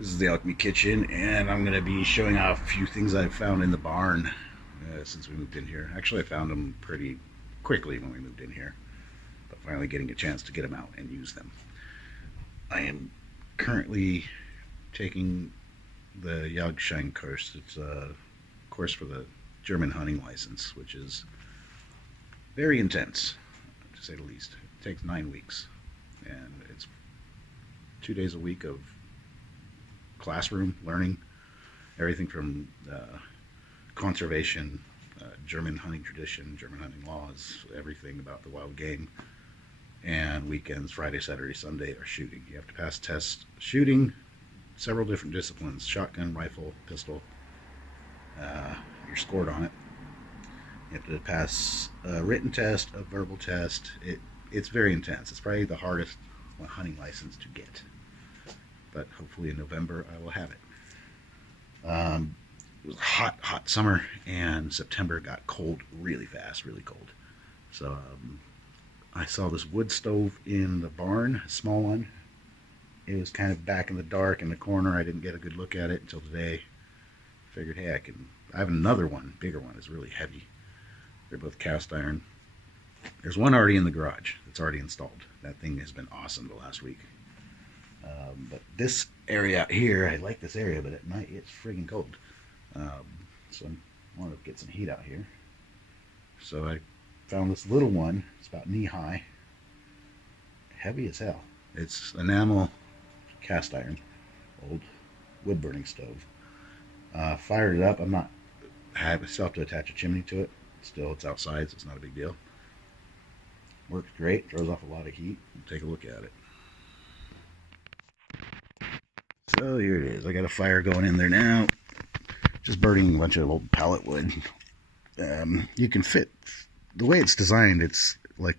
This is the Alchemy Kitchen, and I'm going to be showing off a few things I've found in the barn since we moved in here. Actually, I found them pretty quickly when we moved in here, but finally getting a chance to get them out and use them. I am currently taking the Schwenker. It's a course for the German hunting license, which is very intense, to say the least. It takes 9 weeks, and it's 2 days a week of classroom learning, everything from conservation, German hunting tradition, German hunting laws, everything about the wild game, and weekends, Friday, Saturday, Sunday, are shooting. You have to pass tests shooting, several different disciplines: shotgun, rifle, pistol. You're scored on it. You have to pass a written test, a verbal test. It's very intense. It's probably the hardest hunting license to get, but hopefully in November I will have it. It was a hot summer, and September got cold really fast, really cold. So I saw this wood stove in the barn, a small one. It was kind of back in the dark in the corner. I didn't get a good look at it until today. Figured, hey, I have another one, bigger one. It's really heavy. They're both cast iron. There's one already in the garage that's already installed. That thing has been awesome the last week. But this area out here, I like this area, but at night it's friggin' cold. So I want to get some heat out here. So I found this little one. It's about knee high. Heavy as hell. It's enamel cast iron, old wood burning stove. Fired it up. I still have to attach a chimney to it. Still, it's outside, so it's not a big deal. Works great. Throws off a lot of heat. Take a look at it. So here it is. I got a fire going in there now. Just burning a bunch of old pallet wood. You can fit, the way it's designed, it's like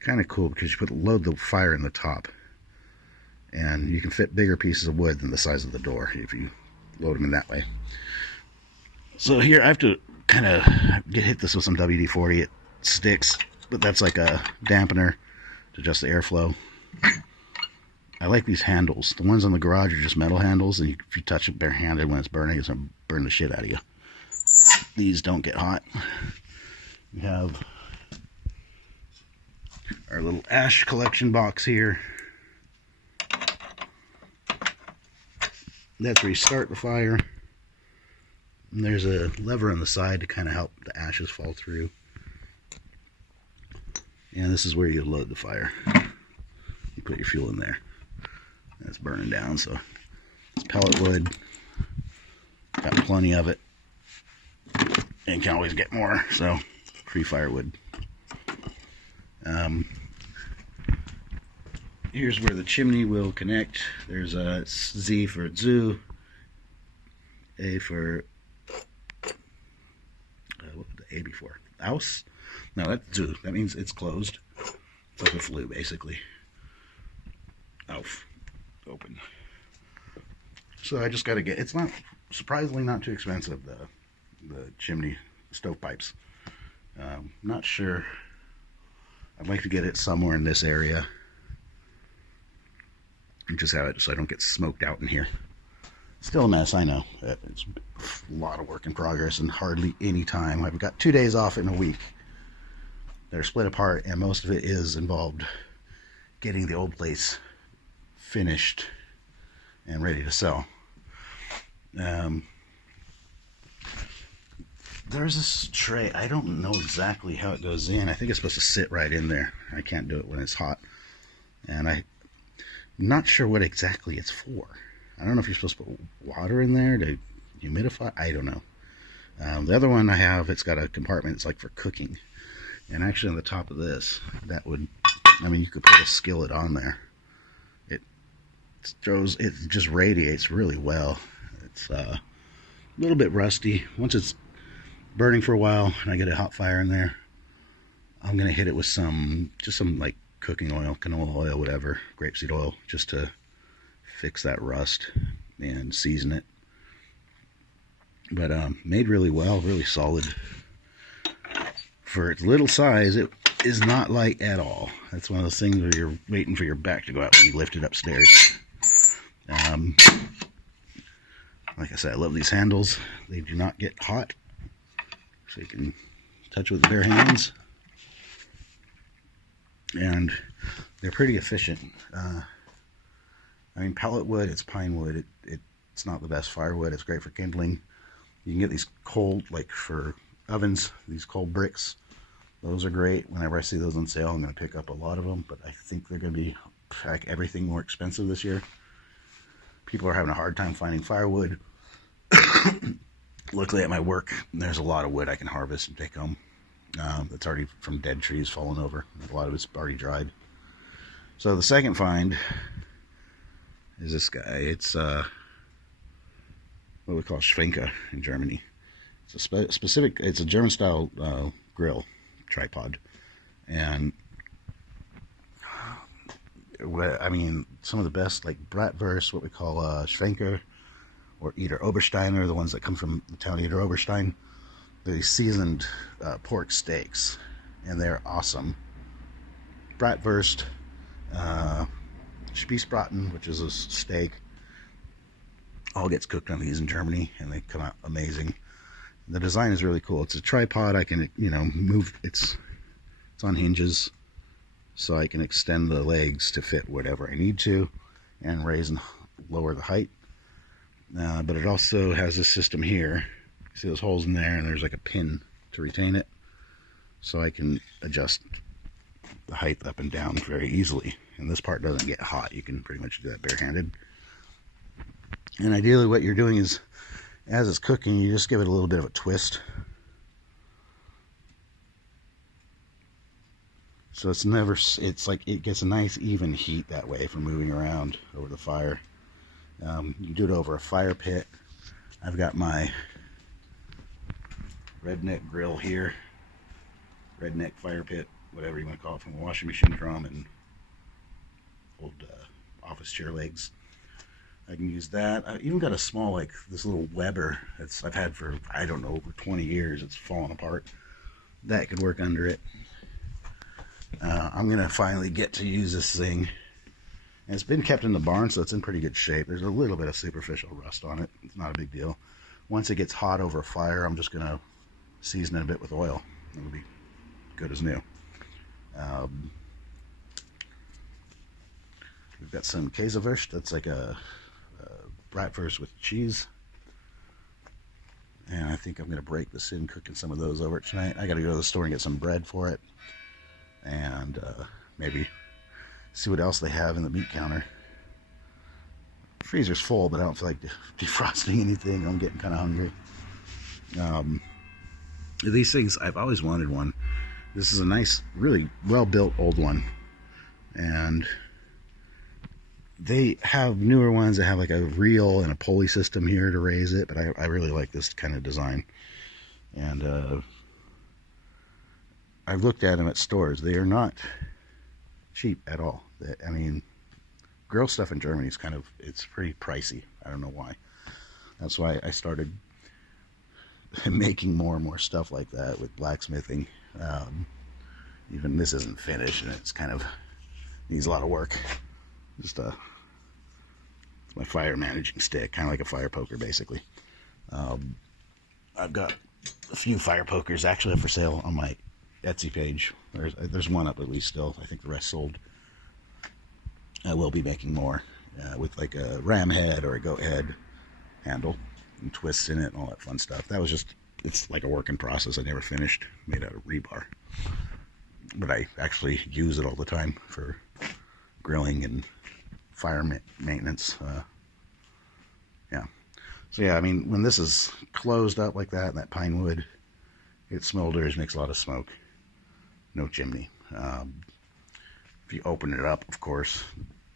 kind of cool because you load the fire in the top, and you can fit bigger pieces of wood than the size of the door if you load them in that way. So here I have to kind of hit this with some WD-40. It sticks, but that's like a dampener to adjust the airflow. I like these handles. The ones on the garage are just metal handles, and if you touch it barehanded when it's burning, it's going to burn the shit out of you. These don't get hot. We have our little ash collection box here. That's where you start the fire. And there's a lever on the side to kind of help the ashes fall through. And this is where you load the fire. You put your fuel in there. It's burning down, so it's pellet wood. Got plenty of it. And can always get more, so free firewood. Here's where the chimney will connect. There's a Z for zoo, A for what would the A be for? House? No, that's zoo. That means it's closed. It's like a flue, basically. Auf. Open. So I just got to get. It's not surprisingly not too expensive. The chimney stovepipes. Not sure. I'd like to get it somewhere in this area. And just have it so I don't get smoked out in here. Still a mess, I know. It's a lot of work in progress and hardly any time. I've got 2 days off in a week. They're split apart, and most of it is involved getting the old place finished and ready to sell. There's this tray. I don't know exactly how it goes in. I think it's supposed to sit right in there. I can't do it when it's hot. And I'm not sure what exactly it's for. I don't know if you're supposed to put water in there to humidify. I don't know. The other one I have, it's got a compartment. It's like for cooking. And actually on the top of this, you could put a skillet on there. It just radiates really well. It's a little bit rusty. Once it's burning for a while and I get a hot fire in there, I'm going to hit it with some like cooking oil, canola oil, whatever, grapeseed oil, just to fix that rust and season it. But made really well, really solid. For its little size, it is not light at all. That's one of those things where you're waiting for your back to go out when you lift it upstairs. Um, like I said, I love these handles. They do not get hot, so you can touch with bare hands. And they're pretty efficient. I mean, pellet wood, it's pine wood. It's not the best firewood. It's great for kindling. You can get these cold, like for ovens, these cold bricks. Those are great. Whenever I see those on sale, I'm going to pick up a lot of them, but I think they're going to be, like everything, more expensive this year. People are having a hard time finding firewood. Luckily at my work, there's a lot of wood I can harvest and take home. That's already from dead trees falling over. A lot of it's already dried. So the second find is this guy. It's what we call Schwenker in Germany. It's a specific, it's a German style grill tripod. And I mean, some of the best, like Bratwurst, what we call Schwenker, or Eder Obersteiner, the ones that come from the town Eder Oberstein. They're seasoned pork steaks, and they're awesome. Bratwurst, Spießbraten, which is a steak, all gets cooked on these in Germany, and they come out amazing. The design is really cool. It's a tripod. I can, move. It's on hinges, so I can extend the legs to fit whatever I need to, and raise and lower the height. But it also has this system here. See those holes in there, and there's like a pin to retain it, so I can adjust the height up and down very easily. And this part doesn't get hot. You can pretty much do that barehanded. And ideally what you're doing is, as it's cooking, you just give it a little bit of a twist. So it's like it gets a nice even heat that way from moving around over the fire. You do it over a fire pit. I've got my redneck grill here, redneck fire pit, whatever you want to call it, from a washing machine drum and old office chair legs. I can use that. I've even got a small, like this little Weber that's I've had for, I don't know, over 20 years. It's fallen apart. That could work under it. I'm gonna finally get to use this thing. And it's been kept in the barn, so it's in pretty good shape. There's a little bit of superficial rust on it. It's not a big deal. Once it gets hot over a fire, I'm just gonna season it a bit with oil. It'll be good as new. We've got some Käsewurst. That's like a bratwurst with cheese. And I think I'm going to break this in, cooking some of those over tonight. I got to go to the store and get some bread for it. And maybe see what else they have in the meat counter. Freezer's full, but I don't feel like defrosting anything. I'm getting kind of hungry. These things, I've always wanted one. This is a nice, really well-built old one. And they have newer ones that have like a reel and a pulley system here to raise it, but I really like this kind of design. And I've looked at them at stores. They are not cheap at all. I mean, grill stuff in Germany is it's pretty pricey. I don't know why. That's why I started making more and more stuff like that with blacksmithing. Even this isn't finished, and it's kind of needs a lot of work. Just it's my fire managing stick, kind of like a fire poker, basically. I've got a few fire pokers actually up for sale on my Etsy page. There's one up at least still. I think the rest sold. I will be making more with like a ram head or a goat head handle and twists in it and all that fun stuff. That was just, it's like a work in process. I never finished, made out of rebar. But I actually use it all the time for grilling and fire maintenance. Yeah. So yeah, I mean, when this is closed up like that, that pine wood, it smolders, makes a lot of smoke. No chimney. If you open it up, of course,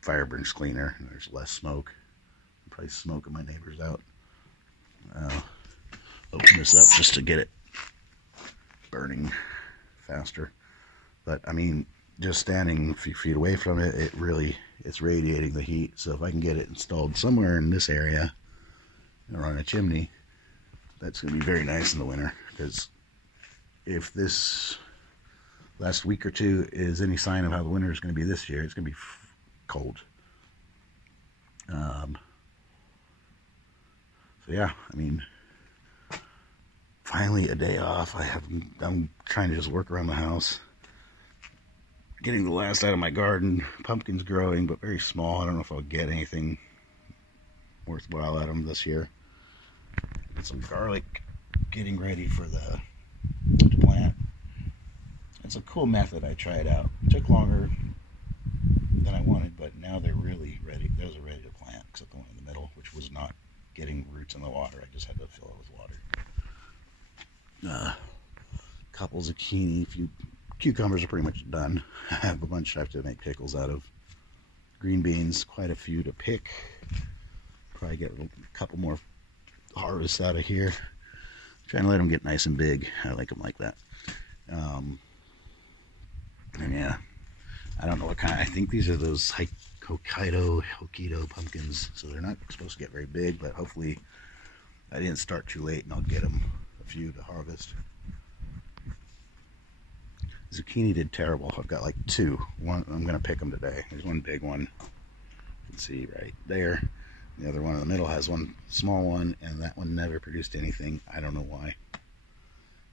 fire burns cleaner, and there's less smoke. I'm probably smoking my neighbors out. Open this up just to get it burning faster. But I mean, just standing a few feet away from it, it's radiating the heat. So if I can get it installed somewhere in this area or on a chimney, that's going to be very nice in the winter. Because if this last week or two is any sign of how the winter is going to be this year, it's going to be cold. yeah, I mean, finally a day off. I'm trying to just work around the house, getting the last out of my garden. Pumpkins growing, but very small. I don't know if I'll get anything worthwhile out of them this year. Get some garlic, getting ready for the plant. It's a cool method. I tried out. It took longer than I wanted, but now they're really ready. Those are ready to plant, except the one in the middle, which was not getting roots in the water. I just had to fill it with water. Couple zucchini, a few cucumbers are pretty much done. I have a bunch I have to make pickles out of. Green beans, quite a few to pick. Probably get a couple more harvests out of here. Trying to let them get nice and big. I like them like that. And yeah, I don't know what kind. I think these are those Hokkaido pumpkins. So they're not supposed to get very big, but hopefully I didn't start too late and I'll get them a few to harvest. Zucchini did terrible. I've got like two. One, I'm going to pick them today. There's one big one. You can see right there. The other one in the middle has one small one, and that one never produced anything. I don't know why.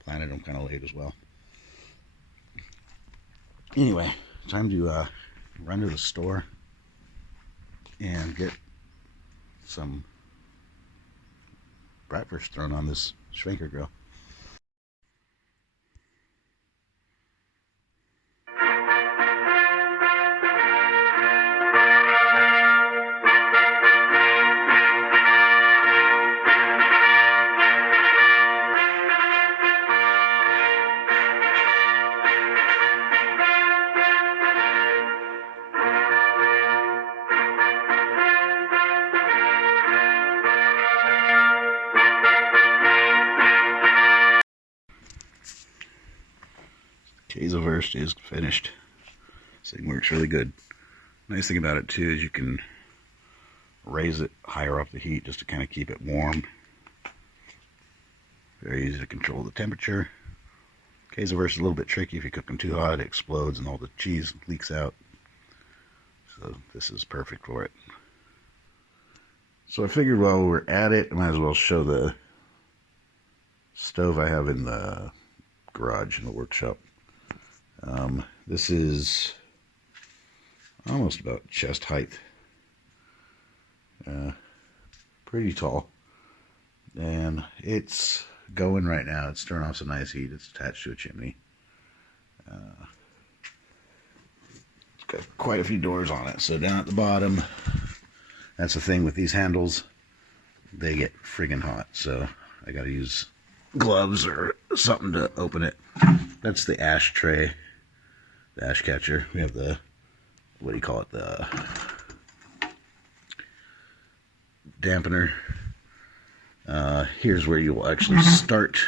Planted them kind of late as well. Anyway, time to run to the store and get some bratwurst thrown on this Schwenker grill. Queso is finished. This thing works really good. Nice thing about it too is you can raise it higher up the heat just to kind of keep it warm. Very easy to control the temperature. Queso is a little bit tricky. If you cook them too hot, it explodes and all the cheese leaks out. So this is perfect for it. So I figured while we're at it, I might as well show the stove I have in the garage in the workshop. This is almost about chest height. Pretty tall. And it's going right now. It's turned off some nice heat. It's attached to a chimney. It's got quite a few doors on it. So down at the bottom, that's the thing with these handles. They get friggin' hot. So I gotta use gloves or something to open it. That's the ash tray, the ash catcher. We have the, what do you call it, the dampener. Here's where you will actually start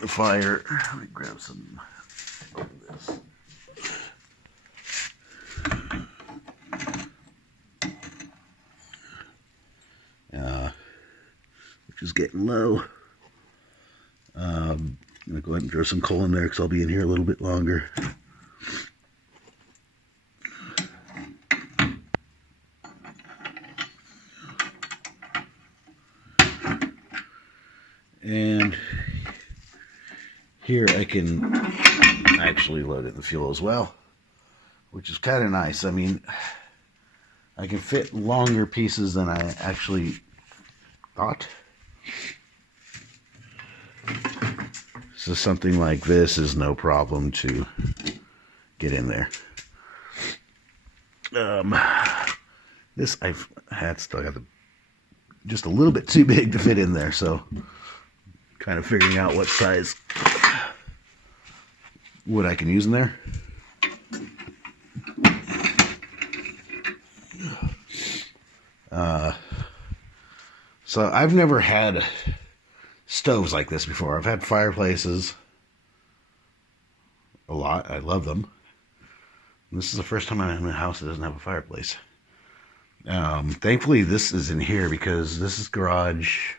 the fire. Let me grab some of this. Which is getting low. I'm going to go ahead and throw some coal in there because I'll be in here a little bit longer. And here I can actually load in the fuel as well, which is kind of nice. I mean, I can fit longer pieces than I actually thought. So something like this is no problem to get in there. This I've had still got just a little bit too big to fit in there, so kind of figuring out what size wood I can use in there. So I've never had stoves like this before. I've had fireplaces a lot. I love them. And this is the first time I'm in a house that doesn't have a fireplace. Thankfully this is in here because this is garage.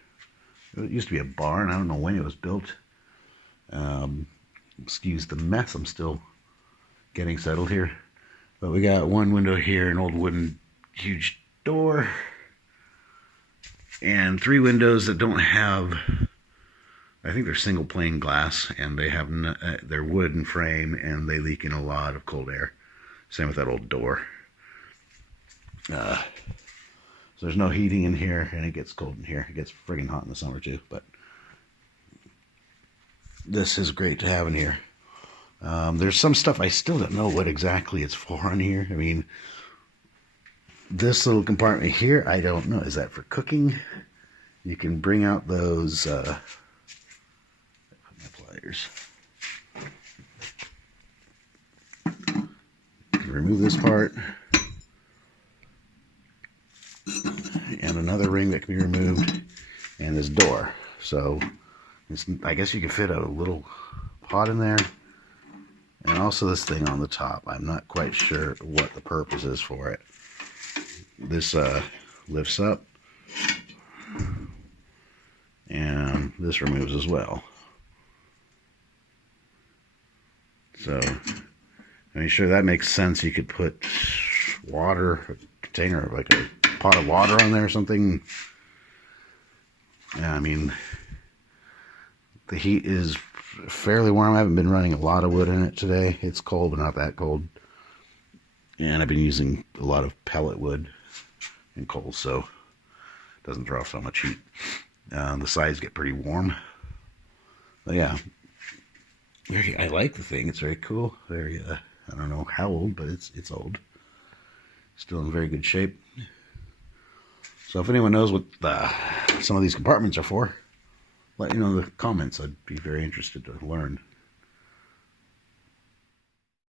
It used to be a barn. I don't know when it was built. Excuse the mess. I'm still getting settled here. But we got one window here, an old wooden huge door. and 3 windows that don't have, I think they're single pane glass, and they have they're wooden frame, and they leak in a lot of cold air. Same with that old door. So there's no heating in here, and it gets cold in here. It gets friggin' hot in the summer too, but this is great to have in here. There's some stuff I still don't know what exactly it's for on here. I mean, this little compartment here, I don't know. Is that for cooking? You can bring out those my pliers. You can remove this part. And another ring that can be removed. And this door. So I guess you could fit a little pot in there. And also this thing on the top. I'm not quite sure what the purpose is for it. This lifts up. And this removes as well. So, I mean, sure, that makes sense. You could put water, a container, like a pot of water on there or something. Yeah, I mean, the heat is fairly warm. I haven't been running a lot of wood in it today. It's cold, but not that cold. And I've been using a lot of pellet wood and coal, so it doesn't draw so much heat. The sides get pretty warm. But yeah, I like the thing. It's very cool. Very, I don't know how old, but it's old. Still in very good shape. So if anyone knows what some of these compartments are for, let me know in the comments. I'd be very interested to learn.